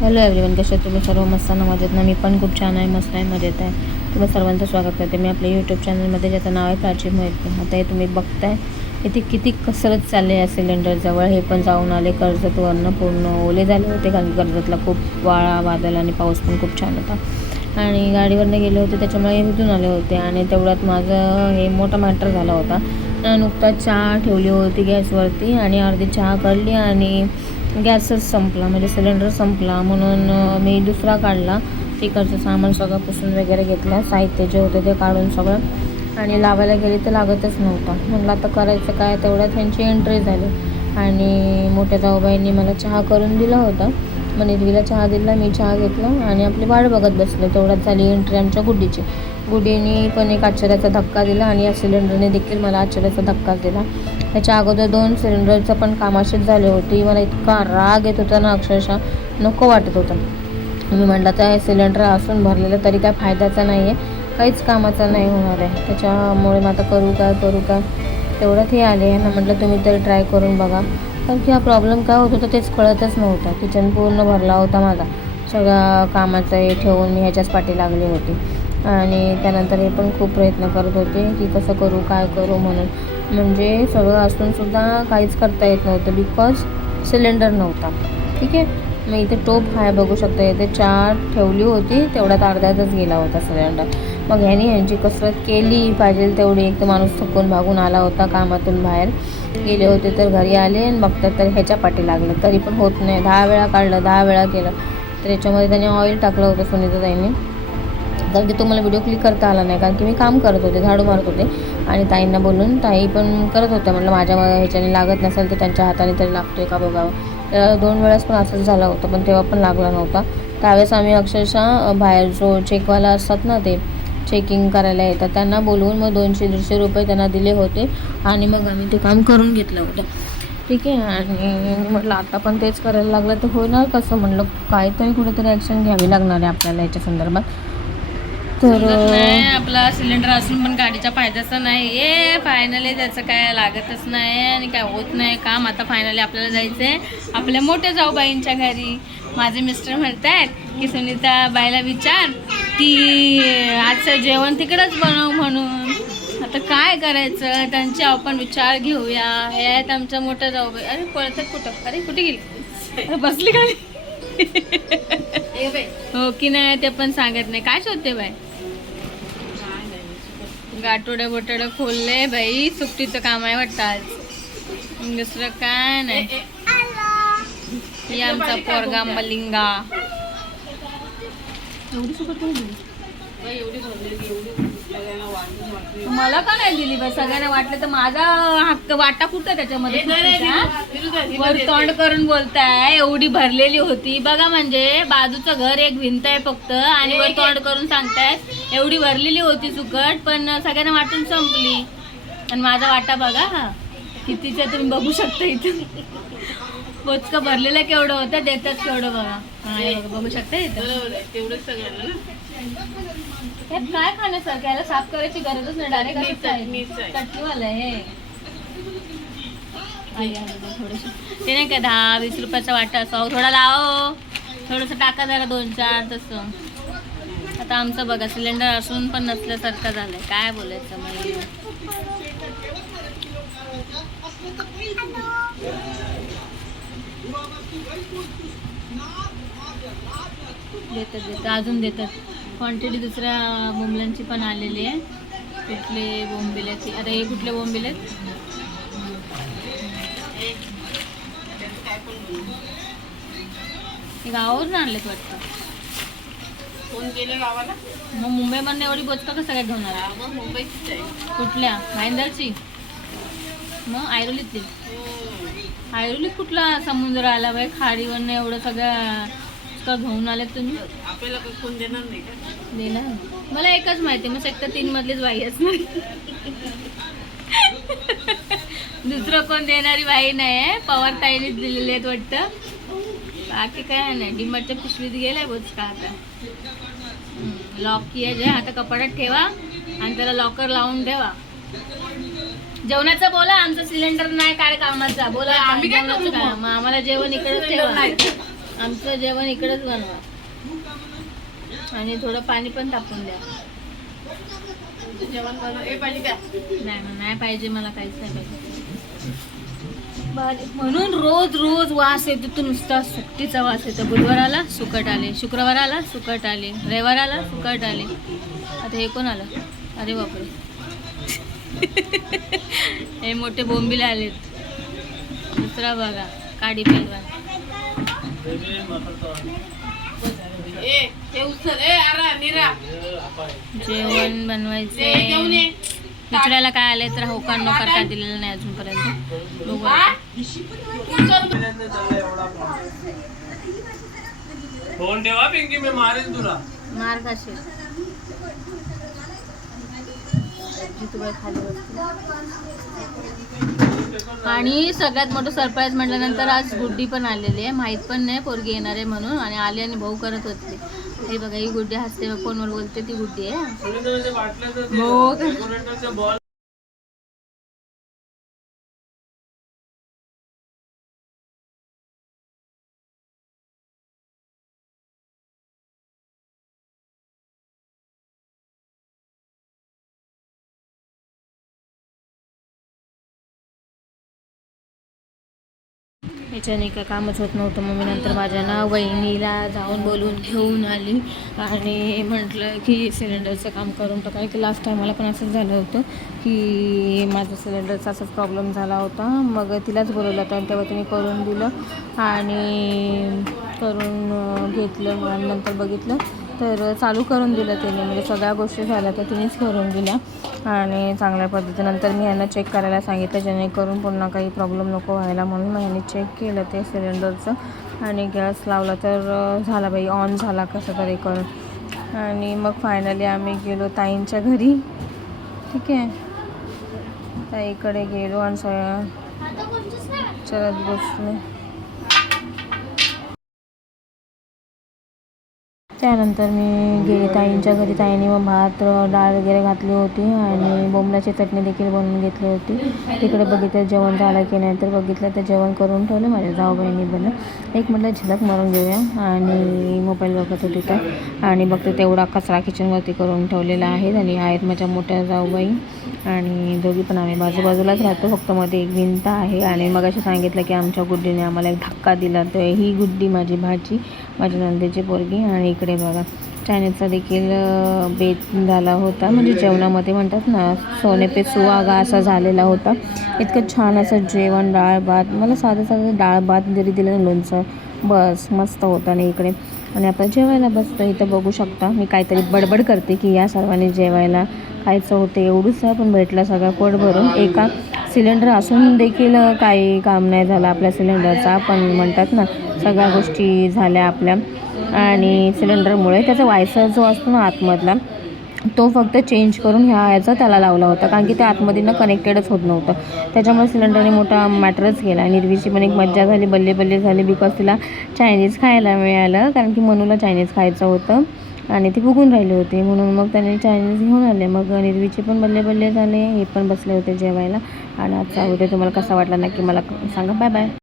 Hello everyone कसे तुम्ही? सर्व मस्त ना मजेत ना? मी पण खूप छान आहे मस्त आहे मजेत आहे. तुम्ही सर्वांचं स्वागत करते. मी आपल्या यूट्यूब चॅनलमध्ये ज्याचं नाव आहे प्राची मोहिते. आता हे तुम्ही बघताय. इथे किती कसरत चालली आहे सिलेंडरजवळ हे पण जाऊन आले कर्जतवरनं पूर्ण. ओले झाले होते कारण कर्जतला खूप वाळा वादळ आणि पाऊस पण खूप छान होता. आणि गाडीवरनं गेले होते त्याच्यामुळे निघून आले होते. आणि तेवढ्यात माझं हे मोठा मॅटर झाला होता. अं, नुकताच चहा ठेवली होती गॅसवरती आणि अर्धी चहा काढली आणि गॅसच संपला म्हणजे सिलेंडर संपला. म्हणून मी दुसरा काढला. तिकडचं सामान सगळं पुसून वगैरे घेतलं. साहित्य जे होते ते काढून सगळं. आणि लावायला गेली तर लागतच नव्हता. म्हटलं आता करायचं काय? तेवढ्यात त्यांची एंट्री झाली. आणि मोठ्या जाऊबाईंनी मला चहा करून दिला होता. मग निधवीला चहा दिला मी चहा घेतला आणि आपली वाट बघत बसले. तेवढ्यात झाली एंट्री आमच्या गुड्डीची गुडीने पण एक आश्चर्याचा धक्का दिला आणि या सिलेंडरने देखील मला आश्चर्याचा धक्का दिला. त्याच्या अगोदर दोन सिलेंडरचं पण कामाशीच झाले होते. मला इतका राग येत होता ना अक्षरशः नको वाटत होतं. मी म्हटलं तर हे सिलेंडर असून भरलेलं तरी काय फायद्याचं नाही आहे काहीच कामाचा नाही होणार आहे. त्याच्यामुळे मग आता करू काय करू काय तेवढ्यात हे आले. ना म्हटलं तुम्ही तरी ट्राय करून बघा. कारण की हा प्रॉब्लेम काय होत होता तेच कळतच नव्हता. किचन पूर्ण भरला होता माझा. सगळ्या कामाचं हे ठेवून मी ह्याच्याच पाठी लागली होती. आणि त्यानंतर हे पण खूप प्रयत्न करत होते की कसं करू काय करू म्हणून. म्हणजे सगळं असूनसुद्धा काहीच करता येत नव्हतं बिकॉज सिलेंडर नव्हता. ठीक आहे? मग इथे टोप आहे बघू शकता इथे चार ठेवली होती. तेवढ्यात अर्ध्यातच गेला होता सिलेंडर मग ह्यानी ह्यांची कसरत केली पाहिजे तेवढी. एक तर माणूस थकून भागून आला होता कामातून बाहेर. गेले होते तर घरी आले आणि बघतात तर ह्याच्या पाठी लागलं. तरी पण होत नाही. दहा वेळा काढलं दहा वेळा केलं. तर याच्यामध्ये त्याने ऑइल टाकलं होतं सुनीताताईंनी कारण की मला व्हिडिओ क्लिक करता आला नाही. कारण की मी काम करत होते झाडू मारत होते. आणि ताईंना बोलून ताई पण करत होत्या. म्हटलं माझ्या ह्याच्याने लागत नसेल तर त्यांच्या हाताने तरी लागतोय का बघावं? तर दोन वेळास पण असंच झालं होतं पण तेव्हा पण लागला नव्हता. त्यावेळेस आम्ही अक्षरशः बाहेर जो चेकवाला असतात ना ते चेकिंग करायला येतात. त्यांना बोलवून मग दोनशे दीडशे रुपये त्यांना दिले होते. आणि मग आम्ही ते काम करून घेतलं होतं. ठीक आहे? आणि म्हटलं आता पण तेच करायला लागलं तर होणार कसं? म्हटलं काहीतरी कुठेतरी ॲक्शन घ्यावी लागणार आहे आपल्याला याच्या संदर्भात. तर आपला सिलेंडर असून पण गाडीच्या फायद्याचा नाही. ये फायनली त्याचं काय लागतच नाही आणि काय होत नाही. काम आता फायनली आपल्याला जायचंय. आपल्या मोठ्या जाऊबाईंच्या घरी. माझे मिस्टर म्हणतायत की सुनीता बाईला विचार. की आजचं जेवण तिकडंच बनव म्हणून. आता काय करायचं? त्यांचे आपण विचार घेऊया. हे आहेत आमच्या मोठ्या जाऊबाई. अरे पळतात कुठं? अरे कुठे गेली? बसली खाली. हो की नाही ते पण सांगत नाही. काय शोधते बाई? गाठोड्या बोटाड्या खोलले बाई. सुट्टीचं काम आहे वाटतं आज. दुसरं काय नाही. आमचा पोरगा मलिंगा. मला का नाही दिली बाई? सगळ्यांना वाटलं तर माझा हक्क वाटा कुठं त्याच्यामध्ये? वर तोंड करून बोलताय एवढी भरलेली होती. बघा म्हणजे बाजूचं घर एक भिंत आहे फक्त आणि वर तोंड करून सांगताय एवढी भरलेली होती सुकट पण सगळ्यांना वाटून संपली. आणि माझा वाटा बघा हा. कितीच्या तुम्ही बघू शकता इथं. बोचकं भरलेलं केवढं होतं देतात केवढं बघा. हा हे बघा, बघू शकता तेवढंच सगळ्यांना हे काय खाण्यासारखं याला साफ करायची गरजच नाही डायरेक्ट. चटणीवालं हे. ते नाही का दहा वीस रुपयाचा वाटा असं थोडा लाव थोडंसं टाका जरा दोन चार तसं. आता आमचं बघा सिलेंडर असून पण नसल्यासारखं झालंय. काय बोलायचं मग देतात देतात. अजून देतात. क्वांटिटी दुसऱ्या बोंबलांची पण आलेली आहे. कुठले बोंबील आता हे कुठले बोंबील हे गावावरून आणलेत वाटतं. कोण गेले गावाला? मग मुंबईमधनं एवढी बोचका कसं काय घेऊन आला? हा, मुंबईचीच आहे. कुठल्या? भाईंदरची? मग ऐरोलीतली. ऐरोलीत कुठला समुद्र आला बाई? खाडीवरनं एवढं सगळं का घेऊन आलेत तुम्ही? आपल्याला कोण देणार नाही का? देणार मला एकच माहिती मग सेक्टर तीन मधलीच बाई असणार. दुसरं कोण देणारी बाई नाही पवार ताईनेच दिलेले आहेत वाटतं. बाकी काय नाही. डिमार्टच्या पिशवीत गेलाय बोचका आता. लॉक किया जे आता कपाटात ठेवा आणि त्याला लॉकर लावून ठेवा. जेवणाचं बोला आमचं सिलेंडर नाही काय कामाचा? बोला आम्ही काय जेवणाचं करू काय मग? मग आम्हाला जेवण इकडेच ठेवा. आमचं जेवण इकडेच बनवा. आणि थोडं पाणी पण तापून द्या. जेवण बनव. पाहिजे नाही ना, नाही पाहिजे मला काहीच नाही पाहिजे. म्हणून रोज रोज वास येतो तो नुसता सुट्टीचा वास येतो. बुधवाराला सुकट आले. शुक्रवाराला सुकट आले. रविवाराला सुकट आले. आता हे कोण आलं? अरे बापरे. हे मोठे बोंबिले आलेत. दुसरा बघा काडी पेलवा ए ते उचल ए अरे निरा. जेवण बनवायचे दुसऱ्याला काय आले तर होकार नोकार काय दिलेलं नाही अजूनपर्यंत. फोन ठेवा पिंकी मी मारेन तुला. मार खाशील. खाली बसते. आणि सगळ्यात मोठं सरप्राईज म्हटल्यानंतर आज गुड्डी पण आलेली आहे. माहीत पण नाही पोरगी येणार आहे म्हणून. आणि आली आणि भाऊ करत होते. हे बघा ही गुड्डी हसते फोनवर बोलते ती गुड्डी आहे. हो याच्याने काय कामच होत नव्हतं. मग मी नंतर माझ्या ना वहिनीला जाऊन बोलून घेऊन आली. आणि म्हटलं की सिलेंडरचं काम करून टाका. की लास्ट टाइम पण असंच झालं होतं की माझं सिलेंडरचा असाच प्रॉब्लेम झाला होता. मग तिलाच बोलवलं होतं आणि तेव्हा तिने करून दिलं आणि करून घेतलं आणि नंतर बघितलं. तर चालू करून दिलं तिने. म्हणजे सगळ्या गोष्टी झाल्या तर तिनेच करून दिल्या. आणि चांगल्या पद्धतीनंतर मी यांना चेक करायला सांगितलं जेणेकरून पुन्हा काही प्रॉब्लेम नको व्हायला म्हणून मग यांनी चेक केलं ते सिलेंडरचं आणि गॅस लावला तर झाला बाई ऑन झाला कसं तरी करून. आणि मग फायनली आम्ही गेलो ताईंच्या घरी. ठीक आहे. ताईकडे गेलो आणि सगळ्या चलत बसलो त्यानंतर मी गेले ताईंच्या घरी. ताईने मग भात डाळ वगैरे घातली होती आणि बोंबलाची चटणी देखील बनवून घेतली होती. तिकडे बघितलं जेवण झालं की नाही तर बघितलं तर जेवण करून ठेवलं. माझ्या जाऊबाईंनी बनलं एक म्हटलं झलक मारून घेऊया. आणि मोबाईल बघत होती तर. आणि बघते तेवढा कचरा किचनवरती करून ठेवलेला आहे. आणि आहेत माझ्या मोठ्या जाऊबाई आणि दोघी पण आम्ही बाजूबाजूलाच राहतो. फक्त मध्ये एक भिंत आहे. आणि मग असे सांगितलं की आमच्या गुड्डीने आम्हाला एक धक्का दिला. तर ही गुड्डी माझी भाजी माझ्या नंदेची पोरगी. आणि इकडे बघा. चायनीजचा देखील बेत झाला होता. म्हणजे जेवणामध्ये म्हणतात ना सोने पे सुहागा असा झालेला होता. इतकं छान असं जेवण डाळ भात. मला साधं साधं डाळ भात जरी दिलं ना लोणचं बस मस्त होतं आणि इकडे. आणि आपण जेवायला बसतो इथं बघू शकता. मी काहीतरी बडबड करते की या सर्वांनी जेवायला खायचं होतं एवढंच पण भेटलं सगळं पोट भरून. एका सिलेंडर असून देखील काही काम नाही झालं आपल्या सिलेंडरचा. पण म्हणतात ना सगळ्या गोष्टी झाल्या आपल्या. आणि सिलेंडरमुळे त्याचा वायसर जो असतो ना आतमधला तो फक्त चेंज करून ह्या याचा त्याला लावला होता. कारण की ते आतमधीनं कनेक्टेडच होत नव्हतं. त्याच्यामुळे सिलेंडरने मोठा मॅटरच गेला. निर्वीची पण एक मज्जा झाली बल्ले बल्ले झाली बिकॉज तिला चायनीज खायला मिळालं. कारण की मनूला चायनीज खायचं होतं. आणि ती बघून राहिली होती. म्हणून मग त्याने चायनीज घेऊन आले. मग निर्वीचे पण बल्ले बल्ले झाले. हे पण बसले होते जेवायला. आणि आजचा व्हिडिओ तुम्हाला कसा वाटला नक्की मला सांगा. Bye bye